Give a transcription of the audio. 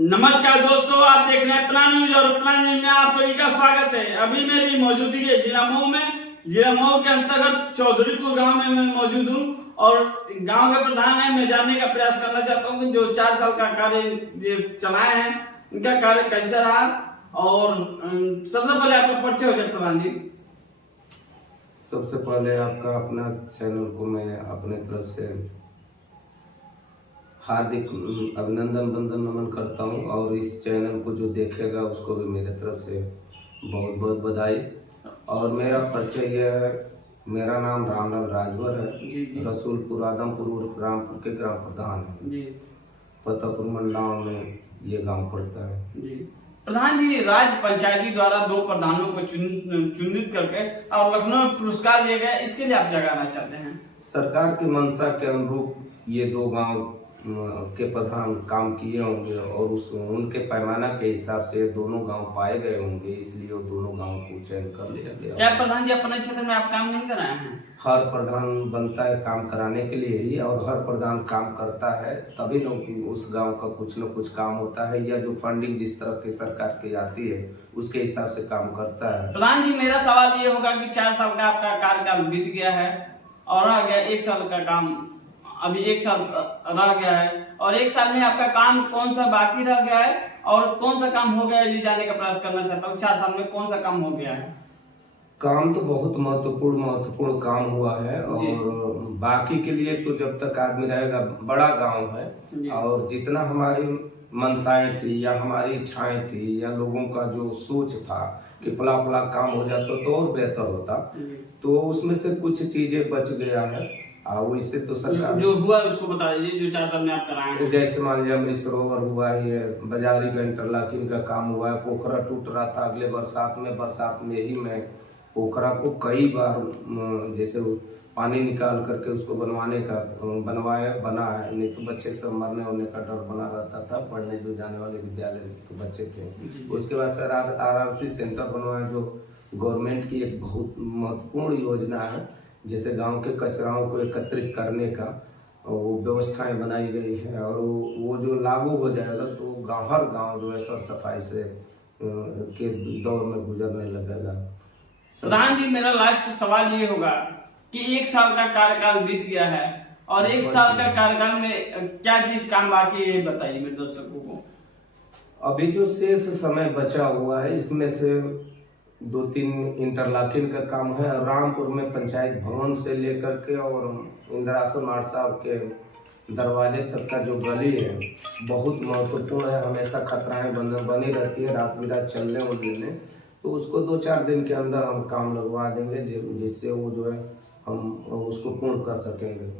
नमस्कार दोस्तों, आप देख रहे हैं अपना न्यूज और अपना न्यूज में आप सभी का स्वागत है। अभी मेरी मौजूदगी है जिला मऊ के अंतर्गत चौधरीपुर गांव में मैं मौजूद हूं और गांव के प्रधान है। मैं जानने का प्रयास करना चाहता हूं कि जो 4 साल का कार्य ये चलाए हैं इनका कार्य कैसा रहा। और सबसे पहले आपका परिचय हो जाए प्रधान जी। सबसे पहले आपका अपना चैनल को मैं अपने तरफ से हार्दिक अभिनंदन वंदन नमन करता हूं और इस चैनल को जो देखेगा उसको भी मेरे तरफ से बहुत बहुत बधाई। और मेरा परिचय यह है, मेरा नाम रामलाल राजवर है, रसूलपुर आदमपुर रामपुर के ग्राम प्रधान है। पतापुर मंडलाओं में ये गांव पड़ता है। प्रधान जी, राज्य पंचायती द्वारा 2 प्रधानों को चुनित करके और लखनऊ में पुरस्कार दिया गया, इसके लिए आप क्या कहना चाहते हैं? सरकार की मंशा के अनुरूप ये 2 गांव के प्रधान काम किए होंगे और उनके पैमाना के हिसाब से दोनों गांव पाए गए होंगे, इसलिए वो दोनों गांव को चयन कर लिया गया। क्या प्रधान जी अपने क्षेत्र में आप काम नहीं कराए हैं? हर प्रधान बनता है काम कराने के लिए ही, और हर प्रधान काम करता है तभी लोग उस गांव का कुछ न कुछ काम होता है, या जो फंडिंग जिस तरह की सरकार की आती है उसके हिसाब से काम करता है। प्रधान जी, मेरा सवाल ये होगा कि 4 साल का आपका कार्यकाल बीत गया है और रह गया 1 साल का काम। अभी 1 साल रह गया है और 1 साल में आपका काम कौन सा बाकी रह गया है और कौन सा काम हो गया है, ये जानने का प्रयास करना चाहता हूँ। 4 साल में कौन सा काम हो गया है? काम तो बहुत महत्वपूर्ण काम हुआ है और बाकी के लिए तो जब तक आदमी रहेगा, बड़ा गांव है और जितना हमारी मनसाएं थी या हमारी इच्छाएं थी या लोगों का जो सोच था कि फला फला काम हो जाता तो और बेहतर होता, तो उसमें से कुछ चीजें बच गया है। वैसे तो सरकार जो हुआ उसको बता दीजिए, जो 4 साल में आप कराए हैं। जैसे मान लिया अमृत सरोवर हुआ है, बाजारी इंटरलॉकिंग का काम हुआ है, पोखरा टूट रहा था, अगले बरसात में ही मैं पोखरा को कई बार जैसे पानी निकाल करके उसको बना है। नहीं तो बच्चे सब मरने होने का डर बना रहता था, पढ़ने जो जाने वाले विद्यालय के बच्चे थे। उसके बाद सर RRC सेंटर बनवाया, जो गवर्नमेंट की एक बहुत महत्वपूर्ण योजना है, जैसे गांव के कचराओं को एकत्रित करने का वो व्यवस्थाएं बनाई गई है और वो जो लागू हो जाएगा तो हर गांव जो है सर सफाई से के दौर में गुजरने लगेगा। प्रधान जी, मेरा लास्ट सवाल ये होगा कि 1 साल का कार्यकाल बीत गया है और 1 साल का कार्यकाल में क्या चीज काम बाकी है, बताइए मेरे दर्शकों को। अभी जो शेष समय बचा हुआ है इसमें से 2-3 इंटरलॉकिंग का काम है। रामपुर में पंचायत भवन से लेकर के और इंदिरासन आर्ट साहब के दरवाजे तक का जो गली है बहुत महत्वपूर्ण है। हमेशा खतराएं बनी रहती है रात बिरात चलने उलने में, तो उसको 2-4 दिन के अंदर हम काम लगवा देंगे जिससे वो जो है हम उसको पूर्ण कर सकेंगे।